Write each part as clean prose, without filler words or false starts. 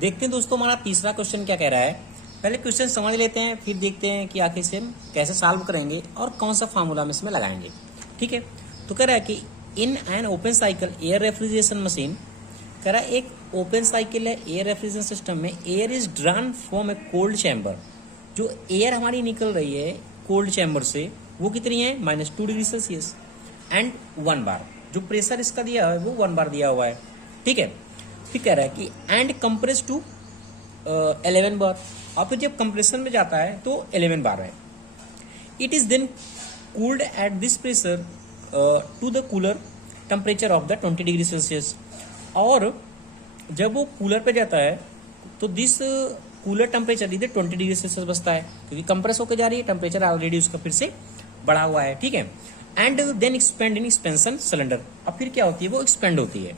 देखते हैं दोस्तों हमारा तीसरा क्वेश्चन क्या कह रहा है। पहले क्वेश्चन समझ लेते हैं, फिर देखते हैं कि आखिर से हम कैसे सॉल्व करेंगे और कौन सा फार्मूला हम इसमें लगाएंगे। ठीक है, तो कह रहा है कि in an open cycle air refrigeration machine, कह रहा है एक ओपन साइकिल है एयर रेफ्रिजरेशन सिस्टम में, air is drawn from A cold chamber. जो एयर हमारी निकल रही है कोल्ड चैम्बर से वो कितनी है, -2 डिग्री सेल्सियस एंड 1 बार। जो प्रेशर इसका दिया है वो 1 बार दिया हुआ है। ठीक है, फिर कह रहा है कि एंड कंप्रेस टू 11 बार, और फिर जब कंप्रेशन में जाता है तो 11 बार है। It is then cooled at this pressure to the cooler temperature of the 20 degree Celsius. और जब वो कूलर पे जाता है तो दिस कूलर टेम्परेचर इधर 20 डिग्री सेल्सियस बचता है, क्योंकि कंप्रेस होकर जा रही है, टेम्परेचर ऑलरेडी उसका फिर से बढ़ा हुआ है। ठीक है, and then expand in expansion cylinder, और फिर क्या होती है वो एक्सपेंड होती है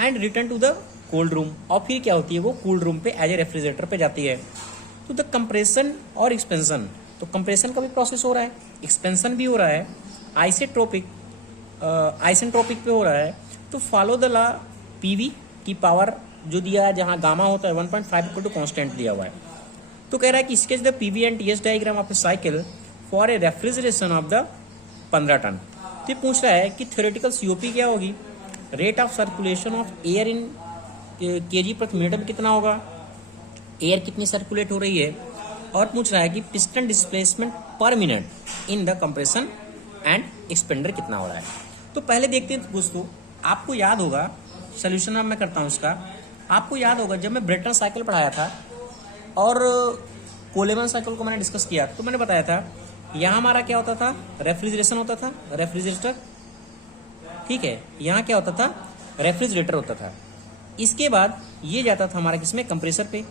and return to the cold room, और फिर क्या होती है वो कोल्ड रूम पे एज ए रेफ्रिजरेटर पे जाती है। तो द कंप्रेशन और एक्सपेंशन, तो कंप्रेशन का भी प्रोसेस हो रहा है, एक्सपेंशन भी हो रहा है, आइसेंट्रोपिक पे हो रहा है। तो फॉलो द लॉ पीवी की पावर जो दिया है, जहां गामा होता है 1.5 इक्वल टू कॉन्स्टेंट दिया हुआ है। तो कह रहा है कि sketch the PV and TS diagram of a cycle for a refrigeration of the 15 ton. तो पूछ रहा है कि थ्योरेटिकल सीओपी क्या होगी, rate of circulation of air in kg प्रति मिनट में कितना होगा, एयर कितनी सर्कुलेट हो रही है, और पूछ रहा है कि पिस्टन डिस्प्लेसमेंट पर minute in the compression and expander कितना हो रहा है। तो पहले देखते हैं दोस्तों, आपको याद होगा, सोल्यूशन अब मैं करता हूँ उसका। आपको याद होगा जब मैं ब्रेटन साइकिल पढ़ाया था और कोलेमन साइकिल को मैंने डिस्कस किया, तो मैंने बताया था यहाँ हमारा क्या होता था, रेफ्रिजरेशन होता था, रेफ्रिजरेटर। ठीक है, यहाँ क्या होता था, रेफ्रिजरेटर होता था। इसके बाद ये जाता था हमारा किसमें, कंप्रेसर पे।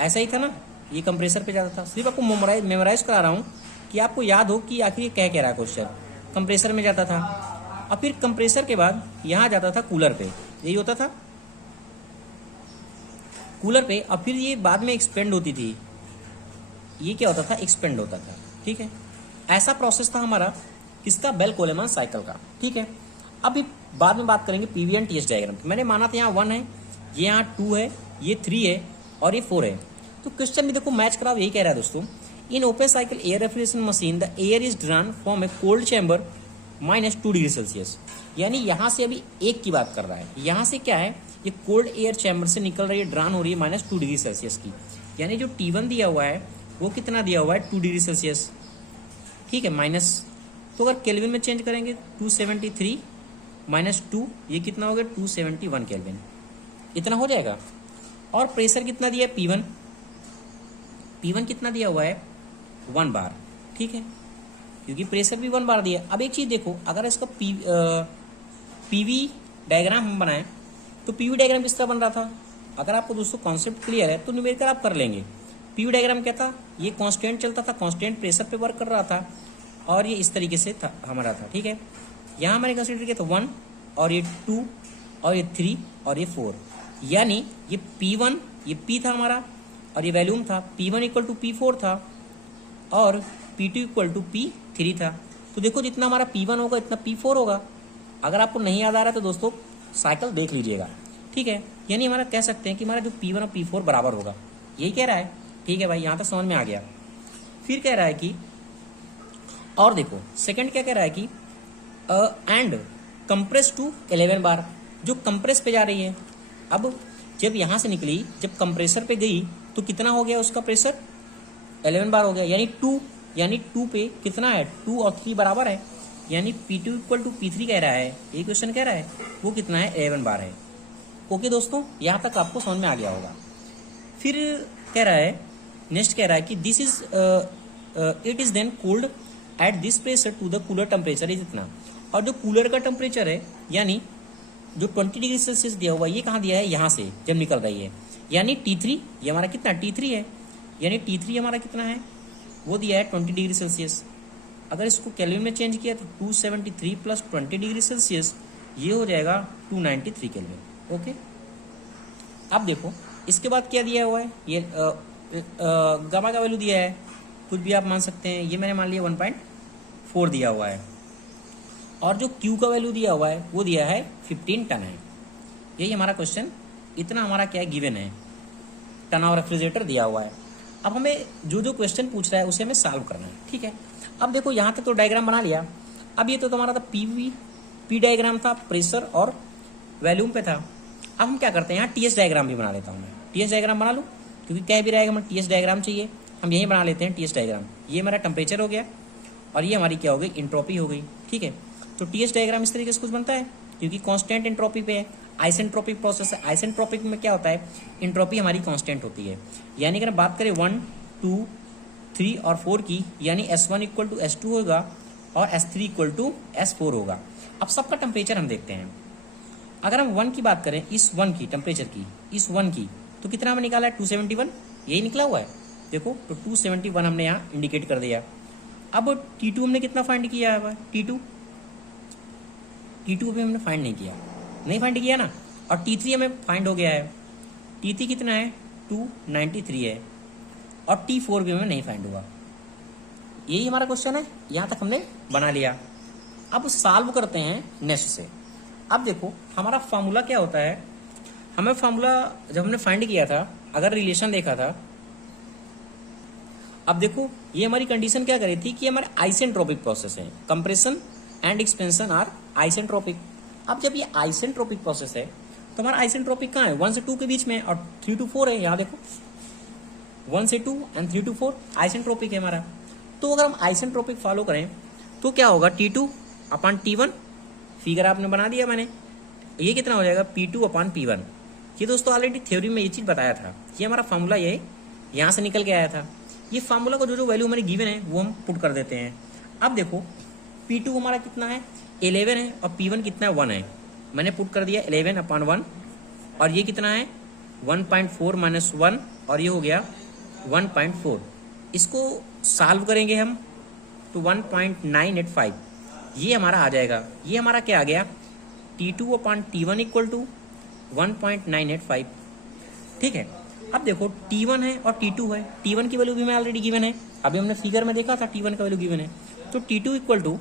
ऐसा ही था ना, ये कंप्रेसर पे जाता था। सिर्फ आपको मेमोराइज करा रहा हूँ कि आपको याद हो कि आखिर ये कह रहा है क्वेश्चन। कंप्रेसर में जाता था, और फिर कंप्रेसर के बाद यहाँ जाता था कूलर पे, यही होता था कूलर पे, और फिर ये बाद में एक्सपेंड होती थी। ये क्या होता था, एक्सपेंड होता था। ठीक है, ऐसा प्रोसेस था हमारा किसका, बेल कोलेमन साइकिल का। ठीक है, अभी बाद में बात करेंगे पीवी एंड टीएस डायग्राम की। मैंने माना था यहाँ 1 है, ये यहाँ 2 है, ये 3 है और ये 4 है। तो क्वेश्चन भी देखो मैच कराओ, यही कह रहा है दोस्तों, in open cycle air refrigeration machine the air is drawn from A cold chamber -2 degree Celsius. यानी यहाँ से अभी एक की बात कर रहा है, यहाँ से क्या है, ये कोल्ड एयर चैम्बर से निकल रही है, ड्रॉन हो रही है -2 डिग्री सेल्सियस की। यानी जो T1 दिया हुआ है वो कितना दिया हुआ है, 2 डिग्री सेल्सियस। ठीक है, माइनस, तो अगर केल्विन में चेंज करेंगे 273 -2, ये कितना हो गया 271 केल्विन, इतना हो जाएगा। और प्रेशर कितना दिया है, P1 कितना दिया हुआ है, 1 बार। ठीक है, क्योंकि प्रेशर भी 1 बार दिया। अब एक चीज देखो, अगर इसका पीवी डायग्राम हम बनाएं तो पीवी डायग्राम किस तरह बन रहा था। अगर आपको दोस्तों कॉन्सेप्ट क्लियर है तो न्यूमेरिकल आप कर लेंगे। पीवी डायग्राम क्या था, ये कांस्टेंट चलता था, कांस्टेंट प्रेशर पे वर्क कर रहा था, और ये इस तरीके से था हमारा था। ठीक है, यहाँ मैंने कंसिडर किया था 1 और ये 2 और ये 3 और ये 4। यानी ये P1 ये P था हमारा, और ये वैल्यूम था, P1 इक्वल टू P4 था और P2 इक्वल टू P3 था। तो देखो जितना हमारा P1 होगा इतना P4 होगा। अगर आपको नहीं याद आ रहा है तो दोस्तों साइकिल देख लीजिएगा। ठीक है, यानी हमारा कह सकते हैं कि हमारा जो P1 और P4 बराबर होगा, यही कह रहा है। ठीक है भाई, यहाँ तक समझ में आ गया। फिर कह रहा है कि, और देखो सेकंड क्या कह रहा है कि एंड कंप्रेस टू 11 बार, जो कंप्रेस पे जा रही है। अब जब यहाँ से निकली, जब कंप्रेसर पे गई तो कितना हो गया उसका प्रेशर, 11 बार हो गया। यानी 2 पे कितना है, 2 और 3 बराबर है, यानी P2 इक्वल टू P3 कह रहा है। ये क्वेश्चन कह रहा है वो कितना है, 11 बार है। ओके दोस्तों, यहाँ तक आपको समझ में आ गया होगा। फिर कह रहा है, नेक्स्ट कह रहा है कि this is it is then cooled at this pressure to the cooler temperature is इतना। और जो कूलर का टेम्परेचर है, यानी जो 20 डिग्री सेल्सियस दिया हुआ है, ये कहाँ दिया है, यहाँ से जब निकल रही है। यानी T3 ये हमारा कितना, T3 है। यानी T3 हमारा कितना है, वो दिया है 20 डिग्री सेल्सियस। अगर इसको केल्विन में चेंज किया तो 273 प्लस 20 डिग्री सेल्सियस, ये हो जाएगा 293 केल्विन। ओके, अब देखो इसके बाद क्या दिया हुआ है, ये गामा का वैल्यू दिया है, कुछ भी आप मान सकते हैं। ये मैंने मान लिया 1.4 दिया हुआ है, और जो Q का वैल्यू दिया हुआ है वो दिया है 15 टन है। यही हमारा क्वेश्चन, इतना हमारा क्या है, गिवन है। टन ऑफ रेफ्रिजरेटर दिया हुआ है। अब हमें जो जो क्वेश्चन पूछ रहा है उसे हमें सॉल्व करना है, ठीक है। अब देखो यहाँ तक तो डायग्राम बना लिया। अब ये तो तुम्हारा था पी डायग्राम था, प्रेशर और वॉल्यूम पे था। अब हम क्या करते हैं, यहाँ टीएस डायग्राम भी बना लेता हूँ मैं। टीएस डायग्राम बना लूँ, क्योंकि क्या भी रहेगा, हमें टीएस डायग्राम चाहिए, हम यहीं बना लेते हैं टीएस डायग्राम। ये हमारा टेम्परेचर हो गया और ये हमारी क्या हो गई, इंट्रोपी हो गई, ठीक है। तो टीएस डायग्राम इस तरीके से कुछ बनता है, क्योंकि कांस्टेंट इंट्रोपी पे है। आइसेंट्रोपिक प्रोसेस है, आइसेंट्रोपिक में क्या होता है, इंट्रोपी हमारी कांस्टेंट होती है। यानी अगर बात करें 1, 2, 3 और 4 की, यानी S1 इक्वल टू S2 होगा और S3 इक्वल टू S4 होगा। अब सबका टेम्परेचर हम देखते हैं। अगर हम 1 की बात करें, इस 1 की टेम्परेचर की, इस 1 की, तो कितना हमें निकाला है, 271, यही निकला हुआ है देखो। तो 271 हमने यहाँ इंडिकेट कर दिया। अब T2 हमने कितना फाइंड किया है, T2 भी हमने फाइंड नहीं फाइंड किया ना। और T3 हमें फाइंड हो गया है। T3 कितना है, 293 है। और T4 भी हमें नहीं फाइंड हुआ। यही हमारा क्वेश्चन है, यहाँ तक हमने बना लिया। अब सॉल्व करते हैं नेक्स्ट से। अब देखो हमारा फॉर्मूला क्या होता है, हमें फॉर्मूला जब हमने फाइंड किया था, अगर रिलेशन देखा था, अब देखो ये हमारी कंडीशन क्या करी थी कि हमारे आइसेंट्रोपिक प्रोसेस है, compression and expansion are isentropic. अब जब ये आइसेंट्रोपिक प्रोसेस है तो हमारा आइसेंट्रोपिक कहाँ है, 1 से 2 के बीच में, और 3 to 4 है। यहाँ देखो 1 से 2 एंड 3 to 4 आइसेंट्रोपिक है हमारा। तो अगर हम आइसेंट्रोपिक फॉलो करें तो क्या होगा, T2 अपॉन T1, फिगर आपने बना दिया मैंने, ये कितना हो जाएगा, P2 अपॉन P1। ये दोस्तों ऑलरेडी थ्योरी में ये चीज़ बताया था, ये हमारा फार्मूला ये यहाँ से निकल के आया था। ये फार्मूला को जो जो वैल्यू हमारी गिवन है वो हम पुट कर देते हैं। अब देखो P2 हमारा कितना है, 11 है, और P1 कितना है, 1 है। मैंने पुट कर दिया 11 अपॉन 1, और ये कितना है 1.4 माइनस 1, और ये हो गया 1.4। इसको सॉल्व करेंगे हम तो 1.985 ये हमारा आ जाएगा। ये हमारा क्या आ गया, T2 upon T1 equal to 1.985, ठीक है। अब देखो T1 है और T2 है, T1 की वैल्यू भी मैं ऑलरेडी गिवन है, अभी हमने फिगर में देखा था T1 का वैल्यू गिवन है। तो T2 equal to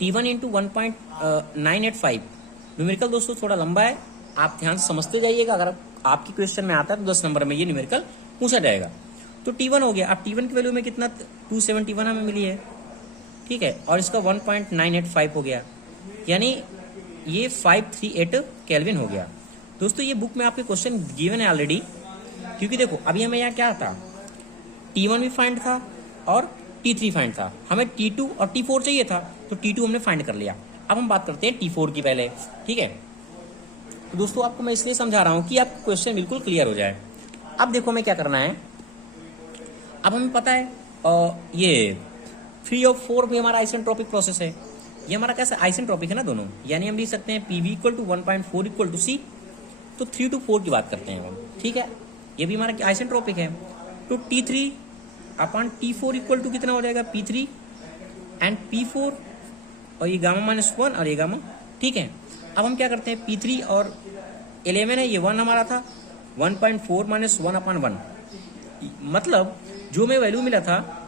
T1 into 1.985। Numerical दोस्तों थोड़ा लंबा है, आप ध्यान से समझते जाइएगा। अगर आपकी क्वेश्चन में आता है तो 10 नंबर में ये न्यूमेरिकल पूछा जाएगा। तो T1 हो गया। अब T1 की वैल्यू में कितना, 271 हमें मिली है, ठीक है, और इसका 1.985 हो गया, यानी ये 538 केल्विन हो गया। दोस्तों ये बुक में आपके क्वेश्चन गिवन है ऑलरेडी, क्योंकि देखो अभी हमें यहाँ क्या था, T1 भी फाइंड था और T3 फाइंड था, हमें T2 और T4 चाहिए था, तो T2 हमने फाइंड कर लिया। अब हम बात करते हैं T4 की पहले, ठीक है। तो दोस्तों आपको मैं इसलिए समझा रहा हूँ कि आपका क्वेश्चन बिल्कुल क्लियर हो जाए। अब देखो हमें क्या करना है, अब हमें पता है ये 3 और 4 भी हमारा आइसेंट्रोपिक प्रोसेस है। ये हमारा कैसा आइसेंट्रोपिक है ना दोनों, यानी हम लिख सकते हैं PV equal to 1.4 equal to C। तो 3 to 4 की बात करते हैं हम, ठीक है, ये भी हमारा आइसेंट्रोपिक है। तो T3 upon T4 equal to कितना हो जाएगा, P3 एंड P4, और ये गामा माइनस 1 और ये गामा, ठीक है। अब हम क्या करते हैं, P3 और 11 है, ये 1 हमारा था, 1.4 माइनस 1 अपॉन 1, मतलब जो हमें वैल्यू मिला था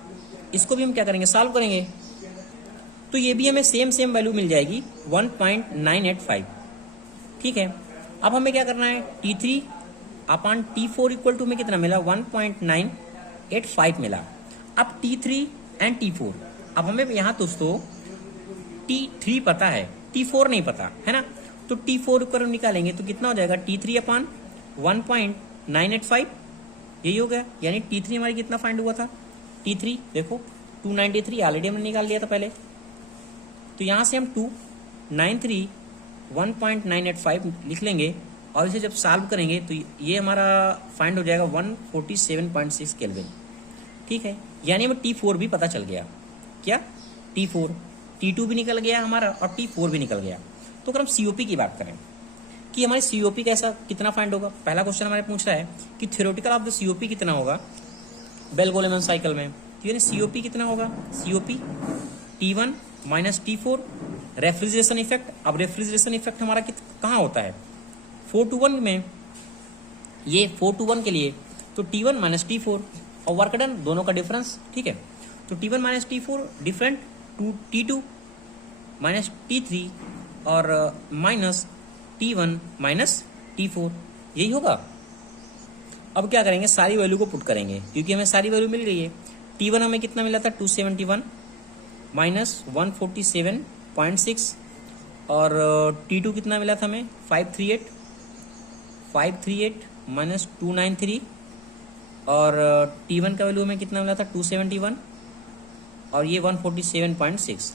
इसको भी हम क्या करेंगे, सॉल्व करेंगे। तो ये भी हमें सेम वैल्यू मिल जाएगी 1.985, ठीक है। अब हमें क्या करना है, T3 upon T4 equal to में कितना मिला, 1.985 मिला। अब T3 एंड T4, अब हमें यहाँ दोस्तों T3 पता है, T4 नहीं पता है ना, तो T4 कर निकालेंगे तो कितना हो जाएगा, T3 अपॉन 1.985, यही हो गया। यानी T3 हमारी कितना फाइंड हुआ था, T3 देखो 293 ऑलरेडी हमने निकाल लिया था पहले, तो यहाँ से हम 293 1.985 लिख लेंगे, और इसे जब सॉल्व करेंगे तो ये हमारा फाइंड हो जाएगा 147.6 केल्विन, ठीक है। यानी हमें T4 भी पता चल गया, क्या T4, T2 भी निकल गया हमारा और T4 भी निकल गया। तो अगर हम COP की बात करें कि हमारे COP कैसा कितना फाइंड होगा, पहला क्वेश्चन हमारे पूछ रहा है कि थ्योरेटिकल ऑफ द COP कितना होगा बेल-गोलेमैन साइकिल में, तो यानी COP कितना होगा, COP T1 minus T4, refrigeration effect. अब रेफ्रिजरेशन इफेक्ट हमारा कहाँ होता है, 4 to 1 में, ये 4 to 1 के लिए तो T1 माइनस T4, और वर्क डन दोनों का डिफरेंस, ठीक है। तो T1 minus T4 different to T2 minus T3 और माइनस T1 माइनस T4, यही होगा। अब क्या करेंगे, सारी वैल्यू को पुट करेंगे क्योंकि हमें सारी वैल्यू मिल गई है। T1 हमें कितना मिला था 271 माइनस 147.6 और T2 कितना मिला था हमें 538 माइनस 293 और T1 का वैल्यू हमें कितना मिला था 271 और ये 147.6।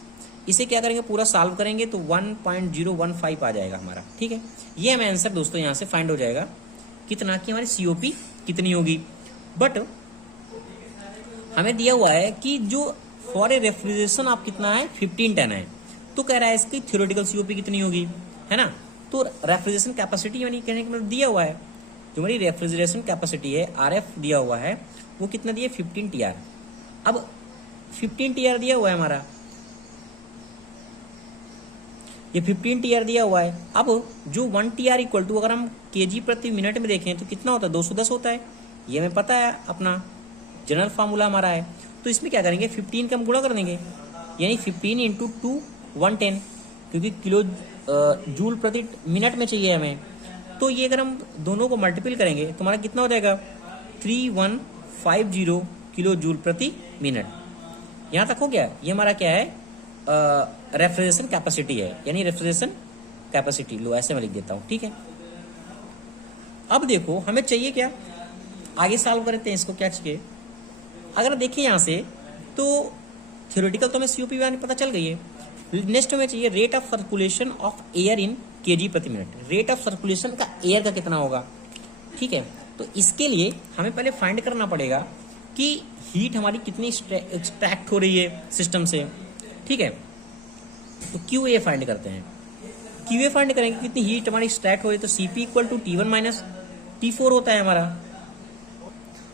इसे क्या करेंगे, पूरा सॉल्व करेंगे तो 1.015 आ जाएगा हमारा। ठीक है, ये हमें आंसर दोस्तों यहाँ से फाइंड हो जाएगा कितना कि हमारी COP कितनी होगी। बट हमें दिया हुआ है कि जो फॉर ए रेफ्रिजरेशन आप कितना है 1510 है, तो कह रहा है इसकी थ्योरेटिकल COP कितनी होगी, है ना। तो रेफ्रिजरेशन कैपेसिटी यानी कहने का मतलब दिया हुआ है, जो हमारी रेफ्रिजरेशन कैपेसिटी है RF दिया हुआ है वो कितना दिया 15 TR। अब 15 TR दिया हुआ है हमारा, ये 15 TR दिया हुआ है। अब जो 1 TR इक्वल टू अगर हम kg प्रति मिनट में देखें तो कितना होता है 210 होता है, ये हमें पता है, अपना जनरल फार्मूला हमारा है। तो इसमें क्या करेंगे 15 का हम गुणा कर देंगे, यानी 15 इंटू 2 110, क्योंकि किलो जूल प्रति मिनट में चाहिए हमें। तो ये अगर हम दोनों को मल्टीपल करेंगे तो हमारा कितना हो जाएगा 3150 किलो जूल प्रति मिनट। यहाँ तक हो गया। ये हमारा क्या है रेफ्रिजरेशन कैपेसिटी है, यानी रेफ्रिजरेशन कैपेसिटी लो, ऐसे मैं लिख देता हूँ। ठीक है, अब देखो हमें चाहिए क्या, आगे सॉल्व करते हैं इसको। क्या चाहिए, अगर देखिए यहाँ से तो थ्योरेटिकल तो हमें COP पता चल गई है। नेक्स्ट हमें चाहिए rate of circulation of air in kg प्रति मिनट। रेट ऑफ सर्कुलेशन का एयर का कितना होगा। ठीक है, तो इसके लिए हमें पहले फाइंड करना पड़ेगा कि हीट हमारी कितनी एक्सट्रैक्ट हो रही है सिस्टम से। ठीक है, तो QA फाइंड करते हैं। QA फाइंड करेंगे कितनी हीट हमारी एक्सट्रैक्ट हो रही है, तो CP equal to T1 minus T4 होता है हमारा।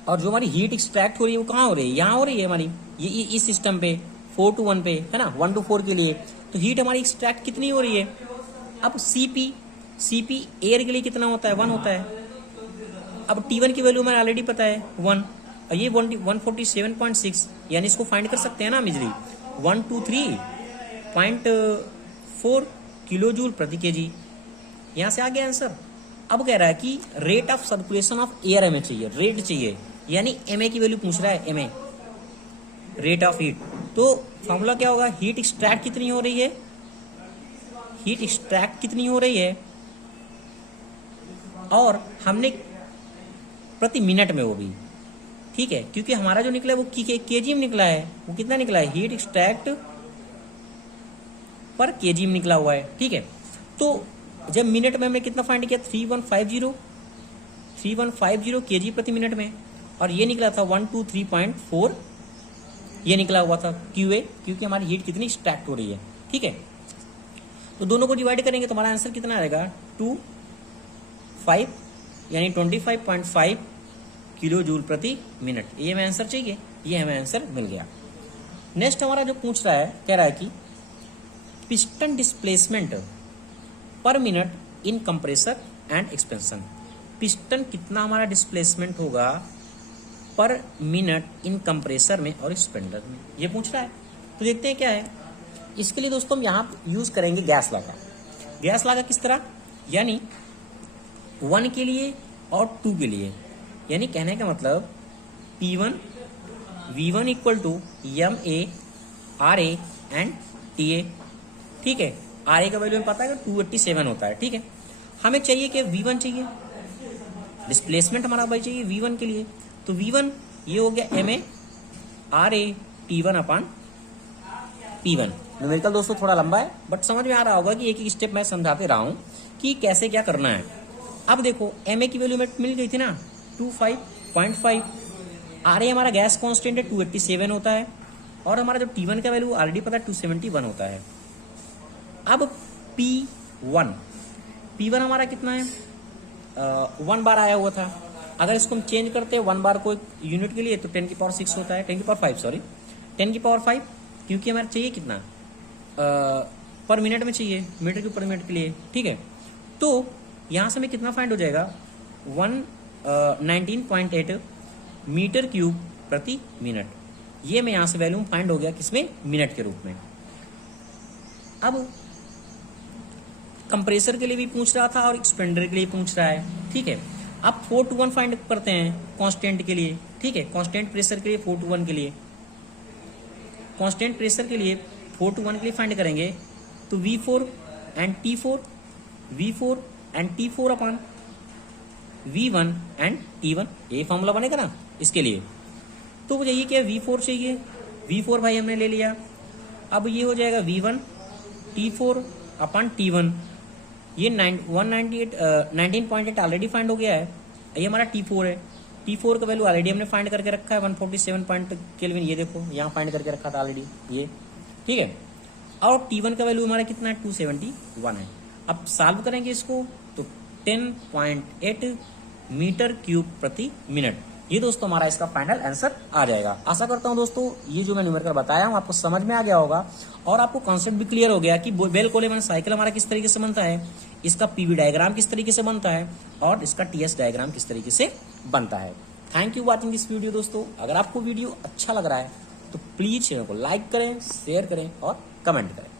और जो हमारी हीट एक्सट्रैक्ट हो रही है वो कहाँ हो रही है, यहाँ हो रही है हमारी, ये इस सिस्टम पे 4 to 1 पे, है ना, 1 to 4 के लिए। तो हीट हमारी एक्सट्रैक्ट कितनी हो रही है। अब CP एयर के लिए कितना होता है 1 होता है। अब T1 की वैल्यू हमें ऑलरेडी पता है 1, और ये 147.6, यानी इसको फाइंड कर सकते हैं ना हम इजली, 123.4 किलो जूल प्रति kg। यहाँ से आ गया आंसर। अब कह रहा है कि rate of circulation of air हमें चाहिए, रेट चाहिए, यानी MA की वैल्यू पूछ रहा है, MA रेट ऑफ हीट। तो फॉर्मूला क्या होगा, हीट एक्सट्रैक्ट कितनी हो रही है, हीट एक्सट्रैक्ट कितनी हो रही है, और हमने प्रति मिनट में वो भी। ठीक है, क्योंकि हमारा जो निकला है वो kg में निकला है, वो कितना निकला है, हीट एक्सट्रैक्ट पर kg में निकला हुआ है। ठीक है, तो जब मिनट में हमने कितना फाइंड किया 3150 kg प्रति मिनट में, और ये निकला था 123.4, ये निकला हुआ था QA, क्योंकि हमारी हीट कितनी एक्सट्रैक्ट हो रही है। ठीक है, तो दोनों को डिवाइड करेंगे तो हमारा आंसर कितना आएगा 25, यानी 25.5 किलो जूल प्रति मिनट। ये हमें आंसर चाहिए, ये हमें आंसर मिल गया। नेक्स्ट हमारा जो पूछ रहा है, कह रहा है कि पिस्टन डिस्प्लेसमेंट पर minute in compressor and expansion. Piston कितना हमारा डिस्प्लेसमेंट होगा पर मिनट इन कंप्रेसर में और एक्सपेंडर में, ये पूछ रहा है। तो देखते हैं क्या है। इसके लिए दोस्तों हम यहाँ यूज करेंगे गैस लॉ का। गैस लॉ का किस तरह, यानी 1 के लिए और 2 के लिए, यानी कहने का मतलब P1 V1 equal to MA RA and TA। ठीक है, RA का वैल्यू हमें पता है 287 होता है। ठीक है, हमें चाहिए कि V1 चाहिए, डिस्प्लेसमेंट हमारा भाई चाहिए V1 के लिए। तो V1 ये हो गया MA RA T1 upon P1। Numerical दोस्तों थोड़ा लंबा है, बट समझ में आ रहा होगा कि एक एक स्टेप मैं समझाते रहा हूं कि कैसे क्या करना है। अब देखो MA की वैल्यू में मिल गई थी ना 25.5, RA हमारा गैस कांस्टेंट है 287 होता है, और हमारा जो T1 का वैल्यू ऑलरेडी पता है 271 होता है। अब P1 हमारा कितना है 1 बार आया हुआ था। अगर इसको हम चेंज करते हैं 1 बार को यूनिट के लिए तो 10 की पावर 6 होता है, 10 की पावर 5 सॉरी 10 की पावर 5, क्योंकि हमारा चाहिए कितना पर मिनट में चाहिए, मीटर क्यूब पर मिनट के लिए। ठीक है, तो यहाँ से हमें कितना फाइंड हो जाएगा 119.8 मीटर क्यूब प्रति मिनट। ये मैं यहाँ से वैल्यू फाइंड हो गया किसमें, मिनट के रूप में। अब कंप्रेसर के लिए भी पूछ रहा था और एक्सपेंडर के लिए पूछ रहा है। ठीक है, अब 4 to 1 फाइंड करते हैं कांस्टेंट के लिए, ठीक है, कांस्टेंट प्रेशर के लिए 4 to 1 के लिए, कांस्टेंट प्रेशर के लिए 4 to 1 के लिए फाइंड करेंगे तो V4 and T4 upon V1 and T1, ये फॉर्मूला बनेगा ना इसके लिए। तो मुझे ये क्या V4 चाहिए, V4 भाई हमने ले लिया। अब ये हो जाएगा V1 T4 अपॉन T1, ये 19.8 ऑलरेडी फाइंड हो गया है। ये हमारा T4 है, T4 का वैल्यू ऑलरेडी हमने फाइंड करके रखा है 147 पॉइंट केल्विन, ये देखो यहाँ फाइंड करके रखा था ऑलरेडी ये, ठीक है। और T1 का वैल्यू हमारा कितना है 271 है। अब सॉल्व करेंगे इसको तो 10.8 मीटर क्यूब प्रति मिनट, ये दोस्तों हमारा इसका फाइनल आंसर आ जाएगा। आशा करता हूं दोस्तों ये जो मैं न्यूमेरिकल बताया हूं आपको समझ में आ गया होगा और आपको कॉन्सेप्ट भी क्लियर हो गया कि बेल कोलेमैन साइकिल हमारा किस तरीके से बनता है, इसका पीवी डायग्राम किस तरीके से बनता है और इसका टीएस डायग्राम किस तरीके से बनता है। Thank you watching this video दोस्तों। अगर आपको वीडियो अच्छा लग रहा है तो प्लीज चैनल को लाइक करें, शेयर करें और कमेंट करें।